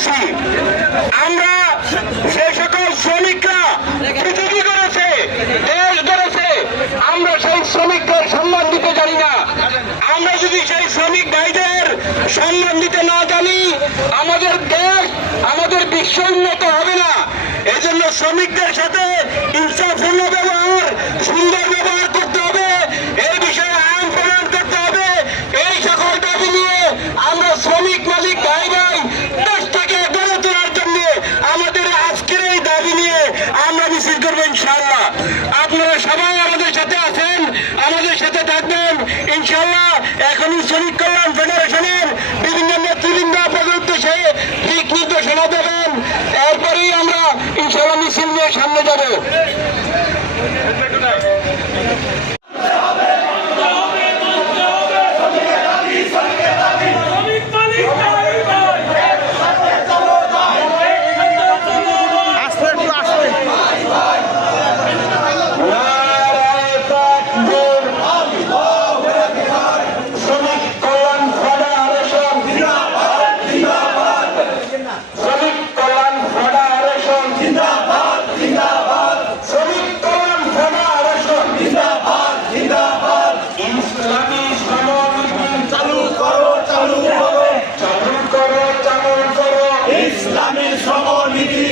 পেয়েছি। আমরা যে সকল শ্রমিকরা পৃথিবী করেছে, দেশ গড়েছে, আমরা সেই শ্রমিকদের সম্মান দিতে জানি না। আমরা যদি সেই শ্রমিক ভাইদের সম্মান দিতে না জানি, আমাদের দেশ, আমাদের বিশ্ব উন্নত হবে না। এজন্য শ্রমিকদের সাথে ইনসাফপূর্ণ ব্যবহার, সুন্দর ব্যবহার করতে হবে। এই বিষয়ে আইন প্রণয়ন করতে হবে। এই সকল দাবি নিয়ে আমরা শ্রমিক মালিক ভাই ভাই দেশটাকে গড়ে তোলার জন্য আমাদের আজকের এই দাবি নিয়ে আমরা মিছিল করবো ইনশাআল্লাহ। আপনারা সবাই আমাদের সাথে আছেন, আমাদের সাথে থাকবেন ইনশাআল্লাহ। এখনই শ্রমিক কল্যাণ ফেডারেশনের বিভিন্ন নেতৃবৃন্দ আপনাদের উদ্দেশ্যে দিক নির্দেশনা দেবেন। এরপরেই আমরা ইনশাআল্লাহ মিছিল নিয়ে সামনে যাব। ইসলামের সমরনীতি